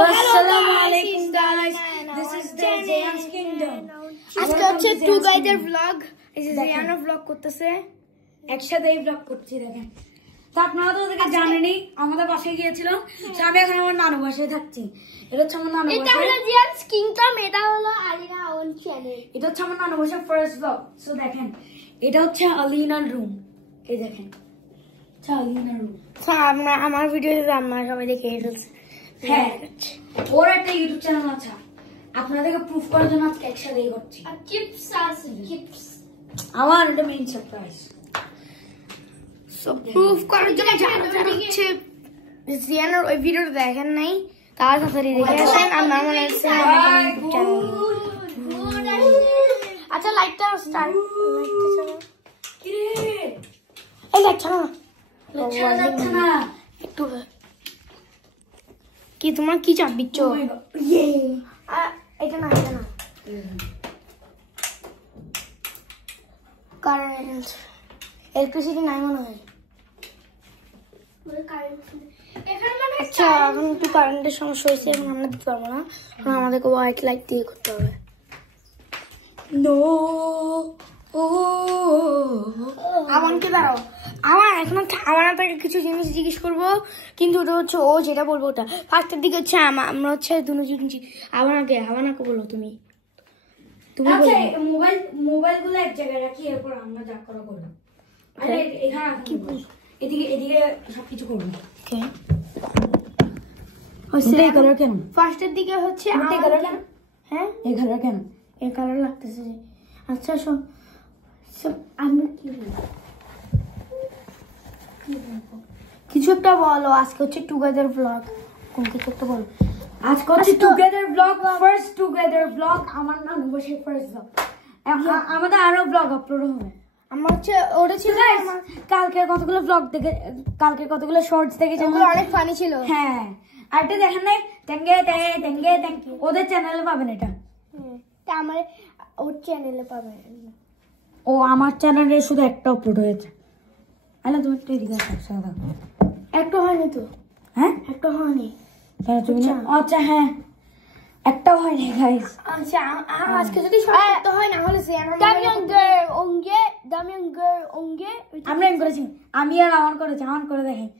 Assalamualaikum guys. This is the Zayan's Kingdom. আজকে হচ্ছে together blog. এই যে জায়ানা ব্লগ করতেছে, একসাথেই ব্লগ করছি দেখেন। তো আপনারা তো ওদেরকে জানেনই, আমাদের বাসায় গিয়েছিলাম। তো আমি এখন আমার নানু বাসায় থাকছি। এটা হচ্ছে আমার নানু বাসা। এটা হলো জায়ান্স কিংডম, এটা হলো আলিনা ওন চ্যানেল। এটা হচ্ছে আমার নানু বাসার ফার্স্ট ব্লগ। সো দেখেন, এটা হচ্ছে আলিনার রুম। এই দেখেন, আচ্ছা আলিনার রুম। আমার ভিডিওতে আমরা সবাই দেখে ফেলছে। হ্যাঁ, ওর একটা ইউটিউব চ্যানেল আছে। আপনাদেরকে প্রুফ করার জন্য আজকে একসাথেই করছি। আর চিপস আছে, চিপস। আমার এটা মেইন সারপ্রাইজ। সো প্রুফ করার জন্য যারা হচ্ছে জিয়ানার ওই ভিডিওটা দেখেন নাই, তারা তাড়াতাড়ি দেখে আসেন। আমার মনে হচ্ছে আচ্ছা লাইটটা স্টার্ট, লাইটটা চালাও। কি রে, এই লাইট চালাও না একটু। কি তোমার কি চাপ দিচ্ছ? এটা না, এটা না, কারেন্ট ইলেকট্রিসিটি নাই মনে হয়। আচ্ছা এখন একটু কারেন্টের সমস্যা হয়েছে, এখন আমরা দিতে পারবো না, এখন আমাদেরকে হোয়াইট লাইট দিয়ে করতে হবে। নো ও আমাকে দাঁড়াও, আমার আপনাকে কিছু জিনিস জিজ্ঞেস করবো, কিন্তু ওটা হচ্ছে ও যেটা বলবো ওটা। ফার্স্টের দিকে হচ্ছে আমরা হচ্ছে দুটো জিনিস। আমাকে বলো, তুমি আচ্ছা মোবাইল গুলো এক জায়গায় রাখি, এরপর আমরা যা করা করবো। আরে এখানে কি এদিকে সবকিছু করবো। ওকে এই কালার কেন? ফার্স্টের দিকে হচ্ছে এই কালার কেন? হ্যাঁ এই কালার কেন? এই কালার লাগতেছে। আচ্ছা সব আমরা কি কিছু একটা বলো। আজকে হচ্ছে টুগেদার ব্লগ, কোন কিছু একটা বলো। আজকে হচ্ছে together blog, first together blog. আমার নানু বাসার ফার্স্ট ব্লগ। আমাদের আরো ব্লগ আপলোড হবে। আমার হচ্ছে ওটা ছিল কালকের কতগুলো ব্লগ দেখে, কালকের কতগুলো শর্টস দেখেছি, ওগুলো অনেক ফানি ছিল। হ্যাঁ, আর এটা দেখেন নাই, ট্যাঙ্গে ট্যাঙ্গে ট্যাঙ্গে, ওদের চ্যানেলে পাবেন এটা। তা আমার ওর চ্যানেলে পাবেন। ও আমার চ্যানেলে শুধু একটা আপলোড হয়েছে। আরে তুমি একটু এদিকে আসো। একটা হয়নি তো? হ্যাঁ, একটা হয়নি। তুমি আচ্ছা হ্যাঁ, একটাও হয়নি গাইস। আচ্ছা আজকে যদি সব করতে হয়, না হলে সে আমরা আমরা এম করেছি, আমি আর আমার করেছি। আমার করে দেখেন,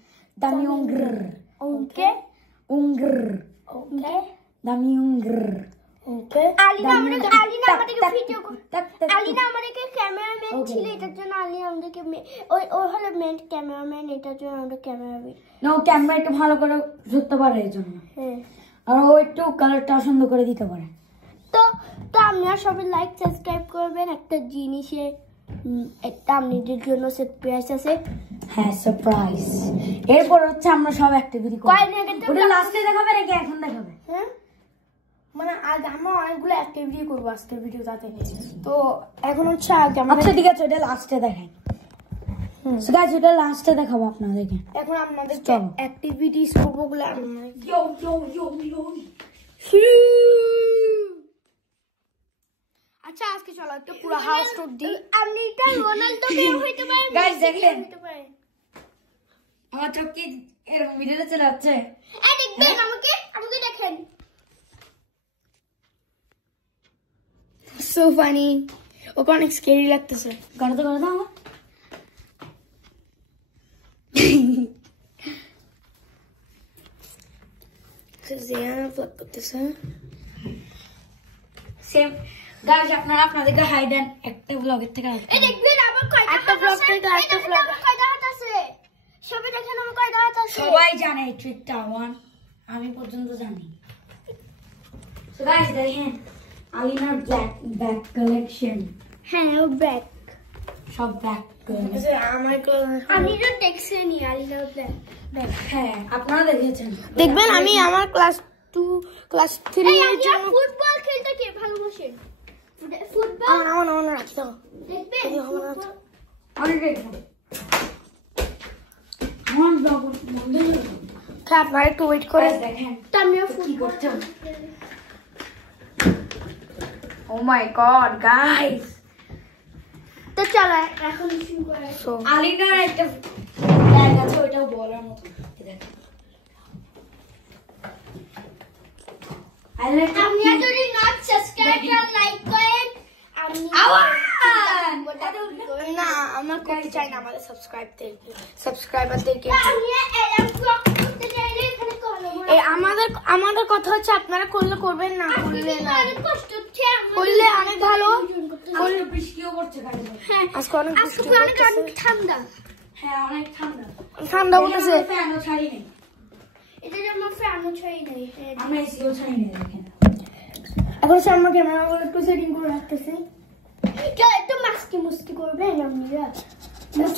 দামি উঙ্গর ওকে উঙ্গর ওকে দামি উঙ্গর ওকে। আলিনা আমাদেরকে ভিডিও, আলিনা আমাদেরকে ক্যামেরাম্যান ছিল, এটার জন্য আলিনা আমাদেরকে ওই হলো মেন ক্যামেরাম্যান, এটার জন্য আমরা ক্যামেরাম্যান। না, ক্যামেরা একটু ভালো করে ধরতে পারে এই জন্য। হ্যাঁ, আর ও একটু কালারটা সুন্দর করে দিতে পারে। তো আপনারা সবাই লাইক সাবস্ক্রাইব করবেন। একটা জিনিসে একটা আপনাদের জন্য সারপ্রাইজ আছে। হ্যাঁ, সারপ্রাইজ। এরপর হচ্ছে আমরা সব অ্যাক্টিভিটি করব। ওটা লাস্টে দেখাবে নাকি এখন দেখাবে? হ্যাঁ, মানে আজ আমরা অনেকগুলো অ্যাক্টিভিটি করবো আজকের ভিডিওটাতে। তো এখন হচ্ছে আগে আচ্ছা ঠিক আছে, ওটা লাস্টে দেখাই। গাইস, ওটা লাস্টে দেখাবো আপনাদেরকে। এখন আমাদের অ্যাক্টিভিটিস করবো গুলো। আচ্ছা আজকে চলো একটা পুরো হাউস টুর দিই। আপনি এটা রোনালদো বের হইতে পারে। গাইস দেখেন, আমার চোখ কি এরকম ভিডিওতে চলে যাচ্ছে। এই দেখবেন, আমাকে দেখেন। সো ফানি, ওকে অনেক স্কেরি লাগতেছে। করতে আমার জিয়ানা ব্লগ করতেছে। সেম গাইস, আপনাদেরকে হাইড এন্ড একটা ব্লগের থেকে এই দেখবেন আমার কয়টা একটা ব্লগ থেকে আরেকটা ব্লগ কয়টা আছে। সবাই দেখেন আমার কয়টা আছে। সবাই জানে এই ট্রিকটা, আমি পর্যন্ত জানি। সো গাইস দেখেন, আলিনার ব্যাক কালেকশন। হ্যাঁ, ও ব্যাক, সব ব্যাক। আমার আমি তো দেখছেনই আলিনার ব্যাক। হ্যাঁ, আপনারা দেখেছেন। দেখবেন আমি আমার ক্লাস 2 ক্লাস 3 এর জন্য ফুটবল খেলতে কে ভালোবাসেন? ফুটবল আমার রাখি দাও। দেখবেন অনেক দেখবেন। আমার ব্লগ বন্ধ হয়ে গেল। আপনারা একটু ওয়েট করে দেখেন, তো আমিও ফুটবল করতে। ও মাই গড গাইস, তো চলো এখন শুরু করা। আলিনার একটা ব্যাগ আছে, ওইটাও বলার মতো। দেখেন আপনি যদি নট সাবস্ক্রাইব আর লাইক করেন আমি না আমার করতে চাই না আমাদের সাবস্ক্রাইবারদেরকে আমি এরকম ব্লগ করতে চাইলে এখানে কলম এই আমাদের কথা হচ্ছে আপনারা করলে করবেন না করলে না অনেক কষ্ট হচ্ছে করলে অনেক ভালো করলে বৃষ্টিও পড়ছে গাড়ি হ্যাঁ আজকে অনেক বৃষ্টি আজকে অনেক ঠান্ডা হ্যাঁ অনেক ঠান্ডা ঠান্ডা পড়তেছে ফ্যানও ছাড়ি নেই এটা যেমন ফ্যানও ছড়ি নেই আমরা এসিও ছাড়ি নেই দেখেন এখন সে আমার ক্যামেরাগুলো একটু সেটিং করে রাখতেছি একটু মাস্কি করবেন আপনারা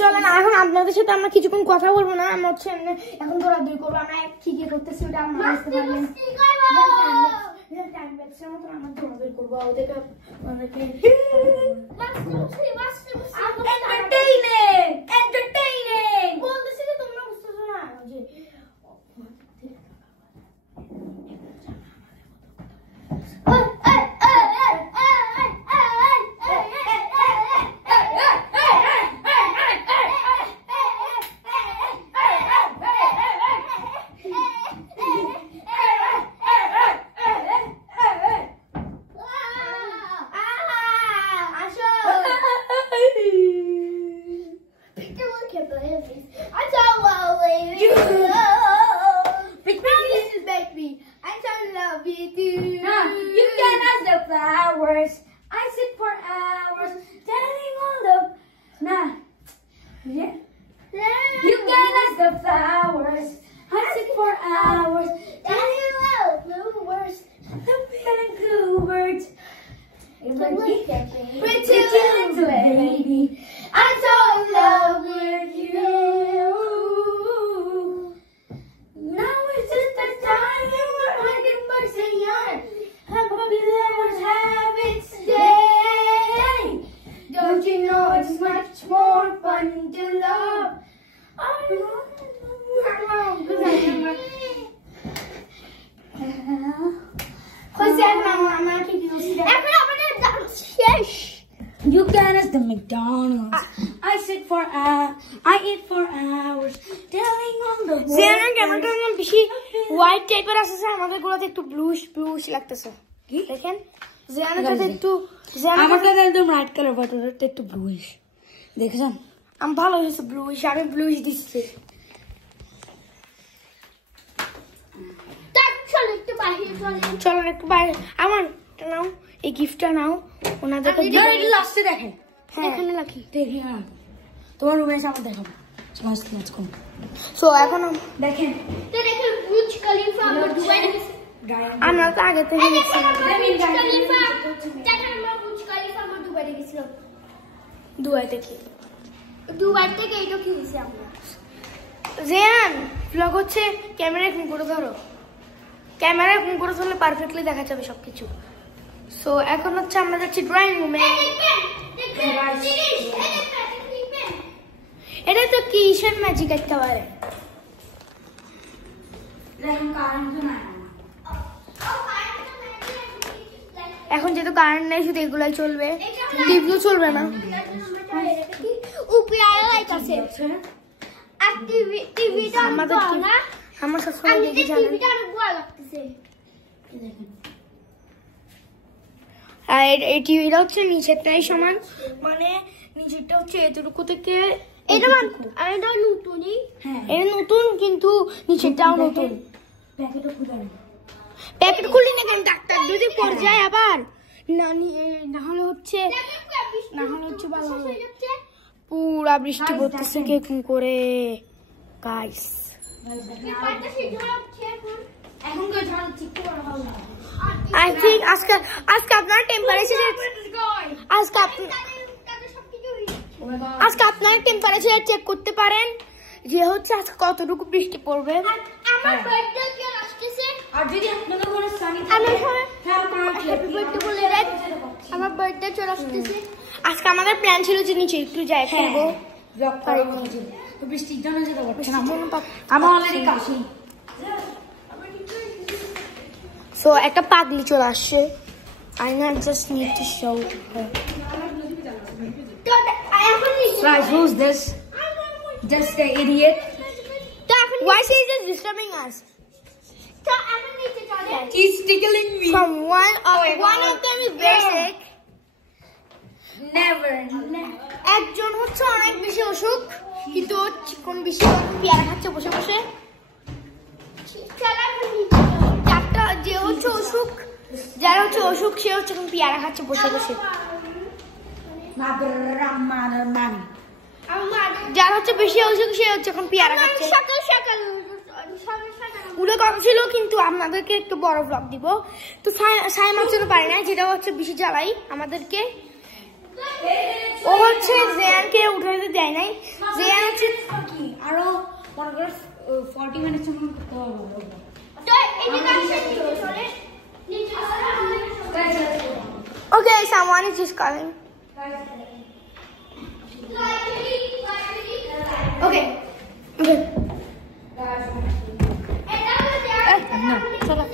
চলে না এখন আপনাদের সাথে আমরা কিছুক্ষণ কথা বলবো না আমরা হচ্ছে এখন দৌড়াদৌড়ি করবো আমরা কি কি করতেছি ওটা আমরা বুঝতে পারবেন টাইম পাচ্ছি মতো আমরা দৌড়াদৌড়ি করবো ওদেরকে এন্টারটেইনিং বলতেছি যে তোমরা বুঝতেছো না যে You can ask the flowers. I sit for hours telling all the nah. Yeah. You can ask the flowers. I sit for hours telling all the words. The feeling bluebirds. Pretty little baby, I'm so in love with you. Now is just the time when I can burst in your happy lovers have its day. Don't you know it's much more fun to love? You can ask the McDonald's. I sit for hours. I eat for hours. Telling all the world. জিয়ানা ক্যামেরাটা একদম বেশি white টাইপের আসছে আমাদের গুলোতে একটু bluish লাগতেছে কি দেখেন জিয়ানাটা একটু আমারটা একদম রাইট কালার বাট ওটা একটু ব্লুইশ দেখেছেন আমি ভালো হয়েছে ব্লুইশ আমি ব্লুইশ দিচ্ছি চলো একটু বাইরে আমার নাও এই গিফটটা নাও ওনাদেরকে লাস্টে দেখেন এখানে রাখি দেখি না তোমার রুমে এসে আমার দেখাবো let's go. সো এখন দেখেন বুর্জ খলিফা আমরা দুবাইতে গেছি আমরা তো আগে থেকে গেছি বুর্জ খলিফা দেখেন আমরা বুর্জ খলিফা আমরা দুবাইতে গেছিলাম দুবাই থেকে এইটা কি হইছে আমরা জিয়ান ব্লগ হচ্ছে ক্যামেরায় ফোন করে ধরো ক্যামেরায় ফোন করে ধরলে পারফেক্টলি দেখা যাবে সবকিছু সো এখন হচ্ছে আমরা যাচ্ছি ড্রয়িং রুমে এটা তো কিসের ম্যাজিক একটা পারে এখন যেহেতু কারেন্ট নেই শুধু এগুলাই চলবে টিভিও চলবে না উপরে আলো লাইট আছে আর টিভিটা আমাদের না আমার সবসময় দেখি জানেন টিভিটা অনেক ভালো লাগতেছে আর এই টিভিটা হচ্ছে নিচেরটাই সমান মানে নিচেরটা হচ্ছে এতটুকু থেকে এটা নতুনই হ্যাঁ এটা নতুন কিন্তু নিচেরটাও নতুন প্যাকেট খুলি না কেন ডাক্তার যদি পড়ে যায় আবার না হলে হচ্ছে ভালো হবে পুরা বৃষ্টি পড়তেছে কেমন করে গাইস আই থিঙ্ক আজকে আপনার টেম্পারেচার আজকে আপনার টেম্পারেচার চেক করতে পারেন যে হচ্ছে আজকে কতটুকু বৃষ্টি পড়বে আমার বার্থডে কে আসছে আর যদি আপনাদের কোনো সানি আমার হ্যাপি বার্থডে বলে দেন আমার বার্থডে চলে আসছে আজকে আমাদের প্ল্যান ছিল যে নিচে একটু যাই ফেলবো ব্লগ করব তো বৃষ্টির জন্য যেতে পারছি না আমার অলরেডি কাশি সো একটা পাগলি চলে আসছে I just need to show her. Guys, who's this? Just the idiot. Why she is just disturbing us? তো এখন নিচে চলে He's tickling me. From one of them is basic. Never. একজন হচ্ছে অনেক বেশি অসুখ কিন্তু চিকন বেশি পেয়ারা খাচ্ছে বসে বসে। চারটা যে হচ্ছে অসুখ, যারা হচ্ছে অসুখ সে হচ্ছে এখন পেয়ারা খাচ্ছে বসে বসে। যারা হচ্ছে বেশি অসুখ সে হচ্ছে এখন পেয়ারা খাচ্ছে। উড়ে কম ছিল কিন্তু আপনাদেরকে একটু বড় ব্লগ দিব। তো সাইমার জন্য পারি না, যেটা হচ্ছে বেশি জ্বালাই আমাদেরকে। ও হচ্ছে জেয়ানকে উঠে দিতে দেয় নাই। জেয়ান হচ্ছে আরো 40 মিনিট সময় করতে হবে। Okay, someone is just calling. Okay. Okay. No, চলো।